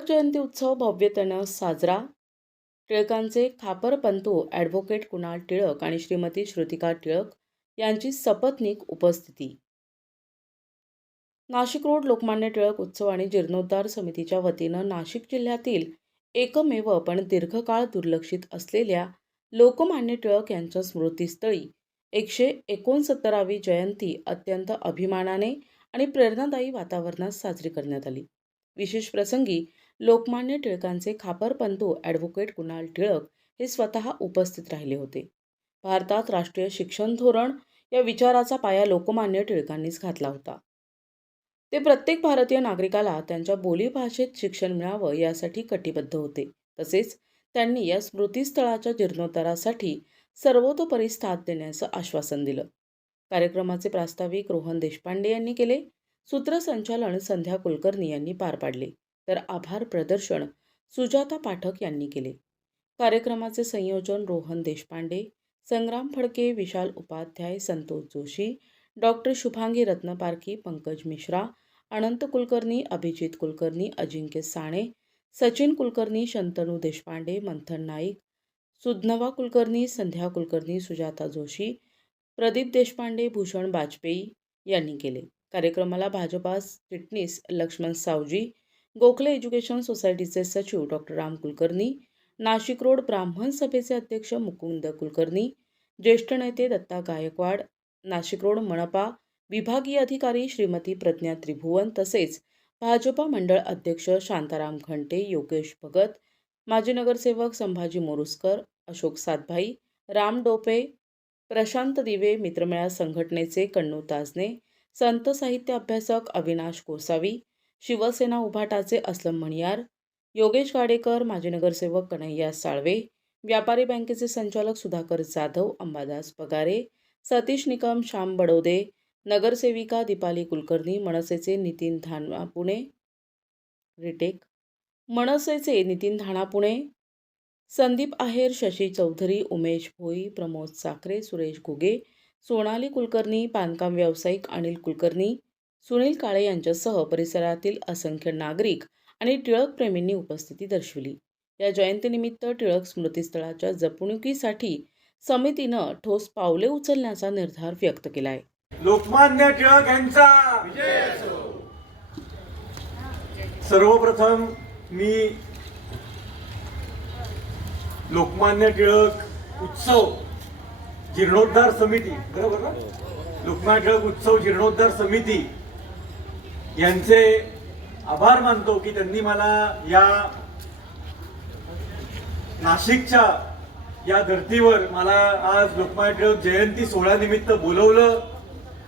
टिळक जयंती उत्सव भव्यतेनं साजरा. टिळकांचे खापरपंतू ॲडव्होकेट कुणाल टिळक आणि श्रीमती श्रुतिका टिळक यांची सपत्नीक उपस्थिती. नाशिक रोड लोकमान्य टिळक उत्सव आणि जीर्णोद्धार समितीच्या वतीनं नाशिक जिल्ह्यातील एकमेव पण दीर्घकाळ दुर्लक्षित असलेल्या लोकमान्य टिळक यांच्या स्मृतीस्थळी एकशे एकोणसत्तरावी जयंती अत्यंत अभिमानाने आणि प्रेरणादायी वातावरणात साजरी करण्यात आली. विशेष प्रसंगी लोकमान्य टिळकांचे खापरपंतू ॲडव्होकेट कुणाल टिळक हे स्वतः उपस्थित राहिले होते. भारतात राष्ट्रीय शिक्षण धोरण या विचाराचा पाया लोकमान्य टिळकांनीच घातला होता. ते प्रत्येक भारतीय नागरिकाला त्यांच्या बोलीभाषेत शिक्षण मिळावं यासाठी कटिबद्ध होते. तसेच त्यांनी या स्मृतीस्थळाच्या जीर्णोद्धारासाठी सर्वतोपरी साथ देण्याचं आश्वासन दिलं. कार्यक्रमाचे प्रास्ताविक रोहन देशपांडे यांनी केले. सूत्रसंचालन संध्या कुलकर्णी यांनी पार पाडले. तर आभार प्रदर्शन सुजाता पाठक यांनी केले. कार्यक्रमाचे संयोजन रोहन देशपांडे संग्राम फडके विशाल उपाध्याय संतोष जोशी डॉक्टर शुभांगी रत्नपारखी पंकज मिश्रा अनंत कुलकर्णी अभिजित कुलकर्णी अजिंक्य साणे सचिन कुलकर्णी शंतनू देशपांडे मंथन नाईक सुधनवा कुलकर्णी संध्या कुलकर्णी सुजाता जोशी प्रदीप देशपांडे भूषण बाजपेयी यांनी केले. कार्यक्रमाला भाजपा चिटणीस लक्ष्मण सावजी गोखले एज्युकेशन सोसायटीचे सचिव डॉक्टर राम कुलकर्णी नाशिक रोड ब्राह्मण सभेचे अध्यक्ष मुकुंद कुलकर्णी ज्येष्ठ नेते दत्ता गायकवाड नाशिक रोड मनपा विभागीय अधिकारी श्रीमती प्रज्ञा त्रिभुवन तसेच भाजपा मंडळ अध्यक्ष शांताराम खंटे योगेश भगत माजी नगरसेवक संभाजी मोरुसकर अशोक सातभाई राम डोपे प्रशांत दिवे मित्रमेळा संघटनेचे कण्णू ताजने संत साहित्य अभ्यासक अविनाश कोसावी शिवसेना उभाटाचे असलम मणियार योगेश गाडेकर माजी नगरसेवक कन्हैया साळवे व्यापारी बँकेचे संचालक सुधाकर जाधव अंबादास पगारे सतीश निकम श्याम बडोदे नगरसेविका दीपाली कुलकर्णी मनसेचे नितीन धाना पुणे रिटेक मनसेचे नितीन धाणा पुणे संदीप आहेर शशी चौधरी उमेश भोई प्रमोद साखरे सुरेश घुगे सोनाली कुलकर्णी बांधकाम व्यावसायिक अनिल कुलकर्णी सुनील काळे यांच्यासह परिसरातील असंख्य नागरिक आणि टिळक प्रेमींनी उपस्थिती दर्शवली. या जयंतीनिमित्त टिळक स्मृतीस्थळाच्या जपणुकीसाठी समितीनं ठोस पावले उचलण्याचा निर्धार व्यक्त केला आहे लोकमान्य टिळक यांचा! सर्वप्रथम मी लोकमान्य टिळक उत्सव जीर्णोद्धार समिती बरोबर ना? लोकमान्य टिळक उत्सव जीर्णोद्धार समिती यांचे आभार मानतो की त्यांनी मला या नाशिकच्या या धर्तीवर मला आज लोकमान्य टिळक जयंती सोहळ्यानिमित्त बोलवलं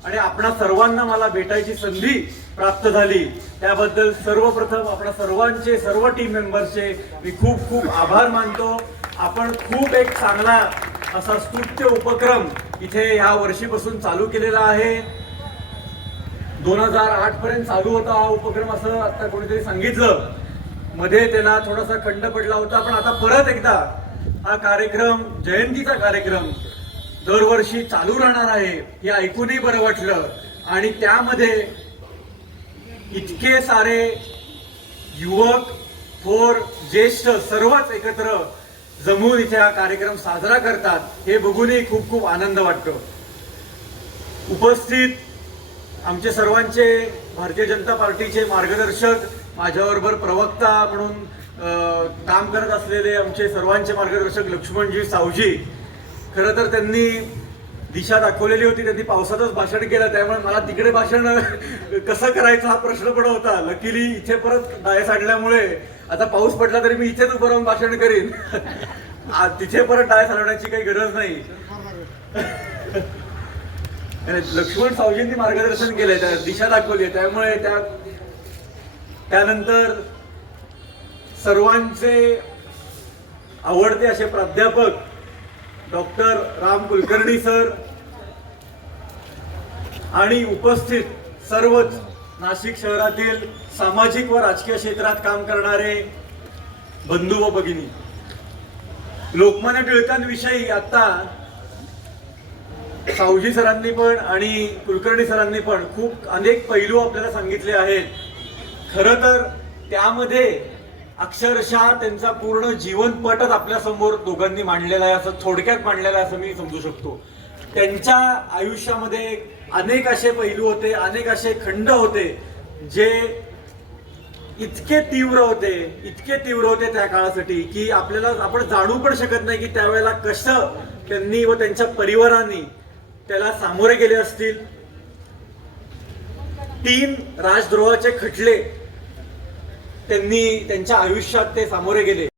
आणि आपणा सर्वांना मला भेटायची संधी प्राप्त झाली. त्याबद्दल सर्वप्रथम आपणा सर्वांचे सर्व टीम मेंबर्सचे मी खूप खूप आभार मानतो. आपण खूप एक चांगला असा स्तुत्य उपक्रम इथे ह्या वर्षीपासून चालू केलेला आहे. दोन हजार आठ पर्यंत चालू होता हा उपक्रम असं आता कोणीतरी सांगितलं. मध्ये त्याला थोडासा खंड पडला होता पण आता परत एकदा हा कार्यक्रम जयंतीचा कार्यक्रम दरवर्षी चालू राहणार आहे हे ऐकूनही बरं वाटलं. आणि त्यामध्ये इतके सारे युवक थोर ज्येष्ठ सर्वच एकत्र जमून इथे हा कार्यक्रम साजरा करतात हे बघूनही खूप खूप आनंद वाटतो. उपस्थित आमचे सर्वांचे भारतीय जनता पार्टीचे मार्गदर्शक माझ्याबरोबर प्रवक्ता म्हणून काम करत असलेले आमचे सर्वांचे मार्गदर्शक लक्ष्मणजी सावजी. खरं तर त्यांनी दिशा दाखवलेली होती त्यांनी पावसातच भाषण केलं त्यामुळे मला तिकडे भाषण कसं करायचं हा प्रश्न पण होता. लकीली इथे परत डायस आणल्यामुळे आता पाऊस पडला तरी मी इथेच उभं राहून भाषण करीन. तिथे परत डायस आणण्याची काही गरज नाही. लक्ष्मण सावजींनी मार्गदर्शन केलंय त्या दिशा दाखवली आहे त्यामुळे त्या त्यानंतर सर्वांचे आवडते असे प्राध्यापक डॉक्टर राम कुलकर्णी सर आणि उपस्थित सर्वच नाशिक शहरातील सामाजिक व राजकीय क्षेत्रात काम करणारे बंधू व भगिनी. लोकमान्य टिळकांविषयी आता सावजी सरांनी पण आणि कुलकर्णी सरांनी पण खूप अनेक पैलू आपल्याला सांगितले आहेत. खरं तर त्यामध्ये अक्षरशः त्यांचा पूर्ण जीवनपटच आपल्यासमोर दोघांनी मांडलेला आहे असं थोडक्यात मांडलेला आहे असं मी समजू शकतो. त्यांच्या आयुष्यामध्ये अनेक असे पैलू होते अनेक असे खंड होते जे इतके तीव्र होते इतके तीव्र होते त्या काळासाठी की आपल्याला आपण जाणू पण शकत नाही की त्यावेळेला कसं त्यांनी व त्यांच्या परिवारांनी त्याला सामोरे गेले असतील. तीन राजद्रोहाचे खटले त्यांनी त्यांच्या आयुष्यात ते सामोरे गेले.